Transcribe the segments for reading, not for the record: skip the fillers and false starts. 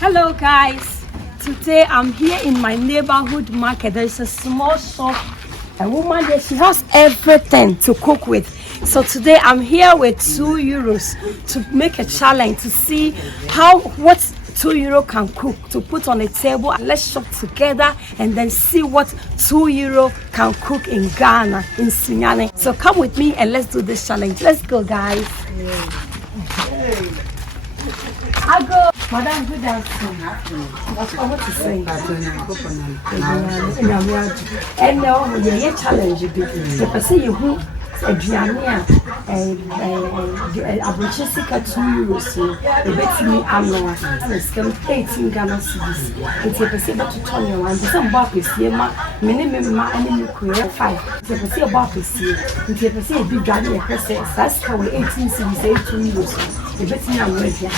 Hello guys, today I'm here in my neighborhood market. There is a small shop, a woman there, she has everything to cook with. So today I'm here with €2 to make a challenge to see what €2 can cook to put on a table. Let's shop together and then see what €2 can cook in Ghana, in Sunyani. So come with me and let's do this challenge. Let's go guys. I go. Madam, good afternoon. That's what to say. And now we challenge you. The say you a Giannia a Bachesica €2. A bet me Amnoa and scam 18 Ghana cedis. It's a percent to turn you and some buckets here, minimum enemy career 5. It's a percent about this year. It's a percent big driving a person. That's how 18 cedis, €2. The bet me I'm ready.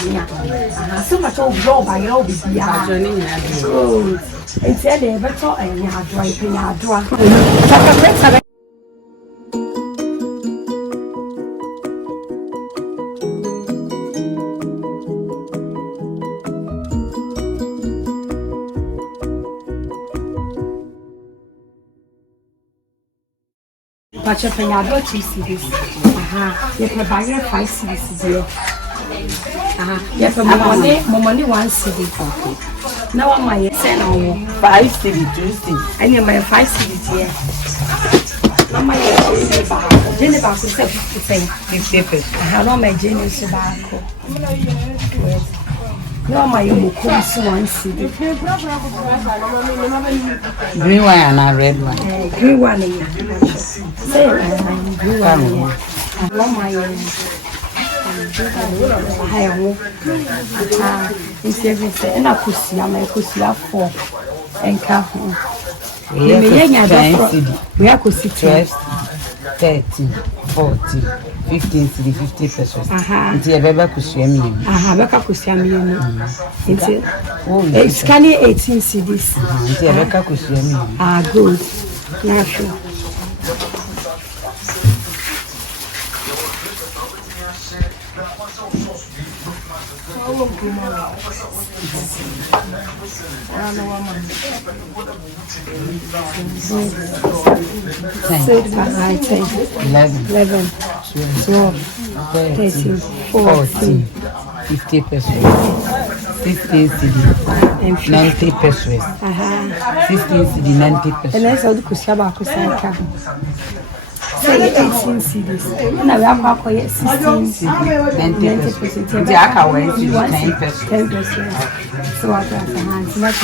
So much of blow by all the Johnny. It's a better and you have driving our drug. But you're paying out 2 cedis. You can buy your 5 cedis. You have money 1 cedi. Now I'm my 5 cedi, 2 cedi. And you're my 5 cedis here. I'm my Jennifer to 50%. I have no my Jennifer tobacco. No, my comes 1 cedi. Green one and a red one. Green one. Say, green one. It's everything. And I could see, I could see 4 and coffee. We are could see 12, 13, 14. 15 to the 50 pesos. Until a baby could see me. Becca could see me. It's scanning 18 cedis. Until a Becca could see me. Good. Yeah, sure. Eleven, 12, 13, 14, 50 pesos, 15 cedi, 90 pesos, 15 cedi, 90 pesos. And that's all the Kushaba Kusaka. Say 18 cedis. And I have 16 90 pesos. Jacka went to 10 pesos. 10 pesos. So I got the hands. Much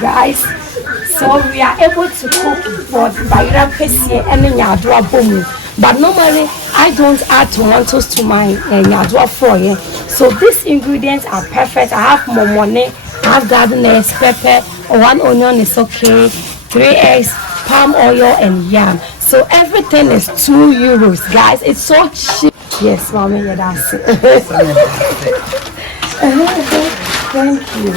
guys, so we are able to cook for Bayra Pesia and Yadua Bomu. But normally I don't add tomatoes to my Yadua foye. So these ingredients are perfect. I have momone, I have gardeners, pepper, 1 onion is okay, 3 eggs, palm oil and yam. So everything is €2, guys. It's so cheap. Yes, mommy, yeah, that's it. Thank you.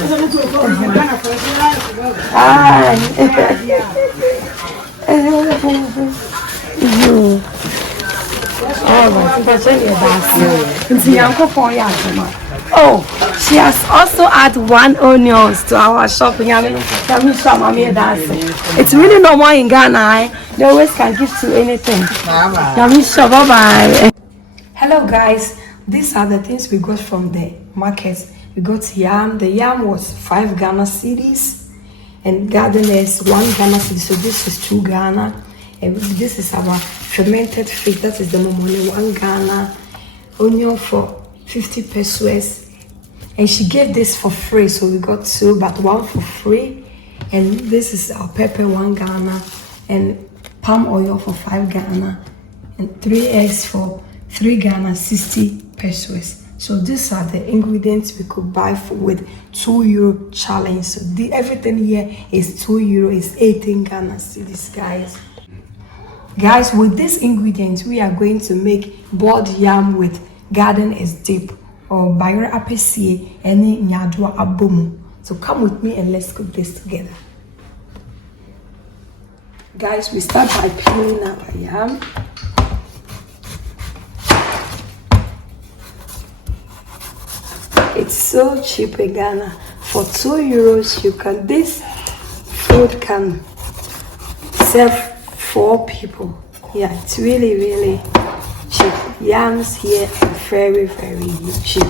Oh, she has also added 1 onion to our shopping. It's really normal in Ghana. They always can give to anything. Bye-bye. Hello guys, these are the things we got from the market. We got yam. The yam was 5 Ghana cedis, and gardeners 1 Ghana cedi. So this is 2 Ghana, and this is our fermented fish. That is the momone 1 Ghana. Onion for 50 pesos, and she gave this for free. So we got 2, but 1 for free. And this is our pepper 1 Ghana, and palm oil for 5 Ghana, and 3 eggs for 3 Ghana, 60 pesos. So these are the ingredients we could buy with €2 challenge. So everything here is €2, is 18 Ghana cedis, guys. Guys, with these ingredients, we are going to make boiled yam with garden is deep. or bayra apesie any nyadwa abomu. So come with me and let's cook this together. Guys, we start by peeling our yam. It's so cheap in Ghana. For €2, this food can serve 4 people. Yeah, it's really cheap. Yams here are very cheap.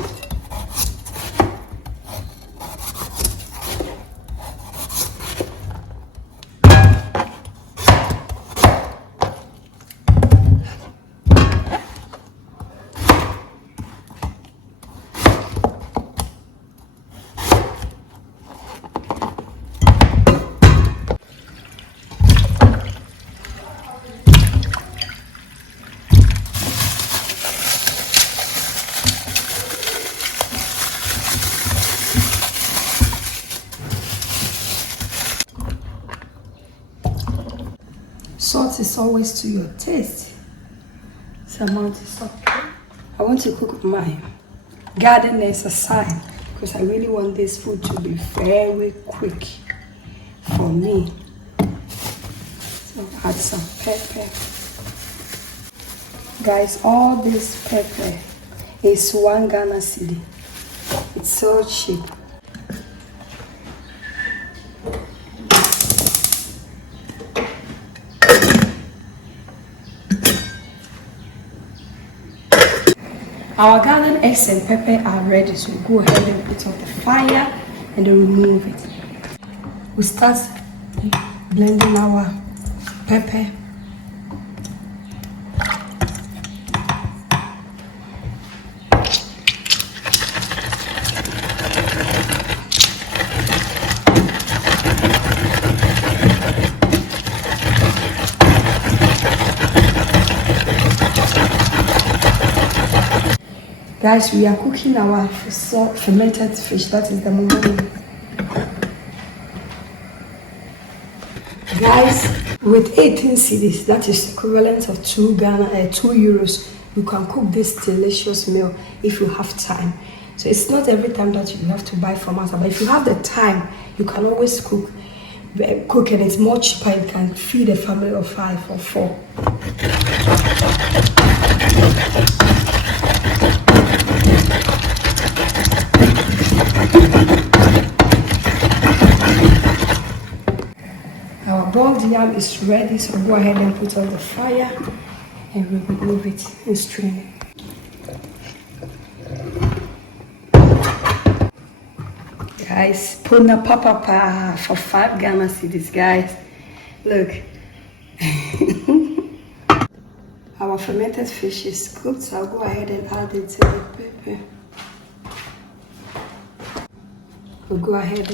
Salt is always to your taste. This amount is okay. I want to cook my garden aside because I really want this food to be very quick for me. So add some pepper. Guys, all this pepper is 1 Ghana cedi. It's so cheap. Our garden eggs and pepper are ready, so go ahead and put on the fire and then remove it. We start blending our pepper. Guys, we are cooking our fermented fish. That is the moment. Guys, with 18 cedis, that is equivalent of €2, you can cook this delicious meal if you have time. So it's not every time that you have to buy from us, but if you have the time, you can always cook and it's more cheaper. You can feed a family of 5 or 4. Our boiled yam is ready, so go ahead and put on the fire and remove it and strain it. Guys, puna papa for 5 Ghana cedis, guys. Look. Our fermented fish is cooked, so I'll go ahead and add it to the pepper. We'll go ahead and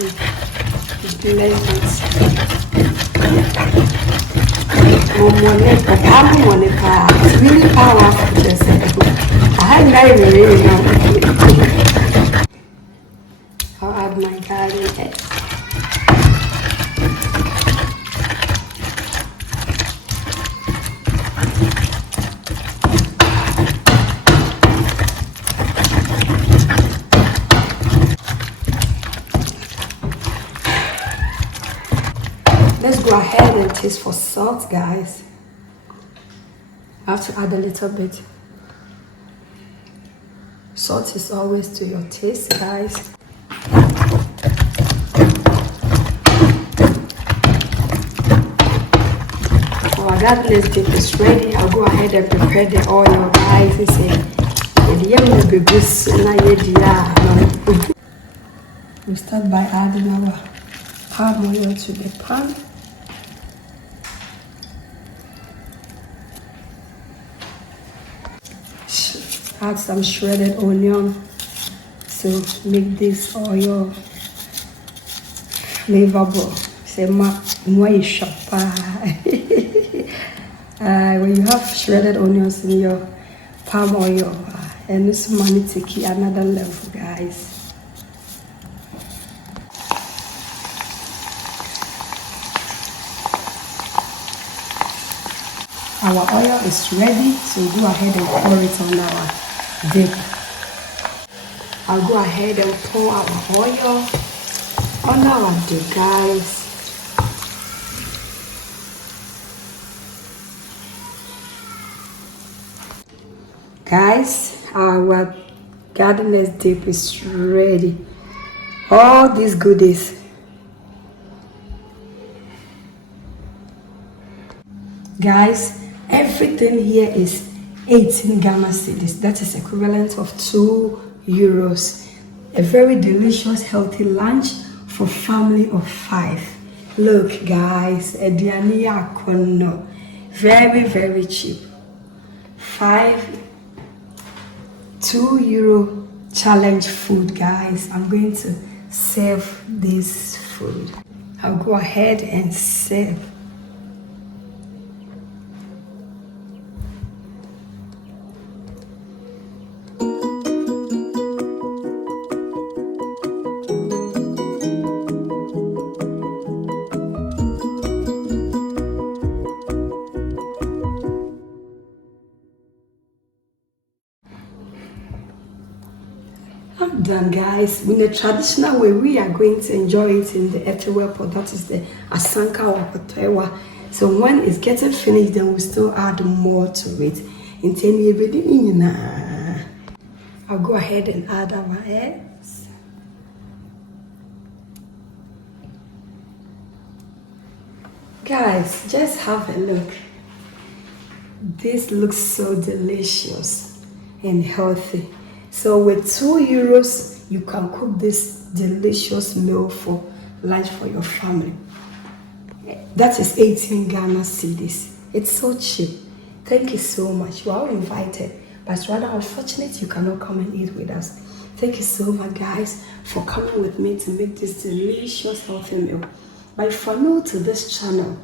blend it. It's really powerful. I really I'll add my garlic egg. Let's go ahead and taste for salt, guys. I have to add a little bit. Salt is always to your taste, guys. Our garlic dip is ready. I'll go ahead and prepare the oil, guys. We start by adding our palm oil to the pan. Add some shredded onion to make this oil flavorful. Say when you have shredded onions in your palm oil, and this money take you another level, guys. Our oil is ready, so go ahead and pour it on our dip. I'll go ahead and pour our oil on our dough, guys. Guys, our gardener's dip is ready. All these goodies. Guys, everything here is 18 Ghana cedis. That is equivalent of 2 euros. A very delicious, healthy lunch for family of 5. Look, guys, ediani akono. Very, very cheap. 2 euro challenge food, guys. I'm going to serve this food. I'll go ahead and serve. I'm done, guys. In the traditional way, we are going to enjoy it in the earthenware pot. That is the asanka or potewa. So when it's getting finished, then we still add more to it. I'll go ahead and add our eggs. Guys, just have a look. This looks so delicious and healthy. So with 2 euros, you can cook this delicious meal for lunch for your family. That is 18 Ghana cedis. It's so cheap. Thank you so much. You are all invited, but it's rather unfortunate you cannot come and eat with us. Thank you so much, guys, for coming with me to make this delicious healthy meal. But if you're new to this channel,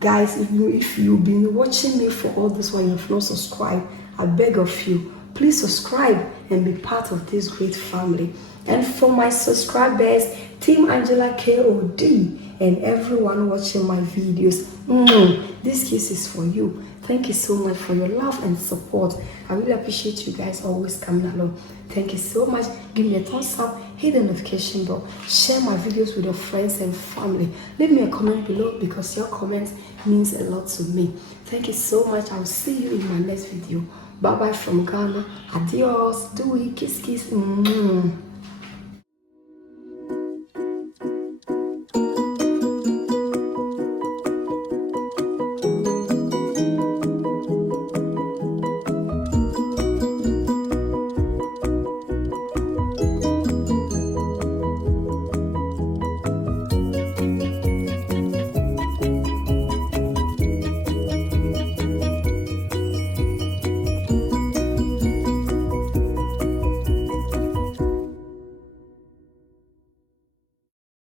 guys, if you've been watching me for all this while you have not subscribed, I beg of you, please subscribe and be part of this great family. And for my subscribers, Team Angela KOD, and everyone watching my videos, this kiss is for you. Thank you so much for your love and support. I really appreciate you guys always coming along. Thank you so much. Give me a thumbs up, hit the notification bell, share my videos with your friends and family. Leave me a comment below because your comment means a lot to me. Thank you so much. I will see you in my next video. Bye bye from Ghana. Adios. Do it. Kiss, kiss.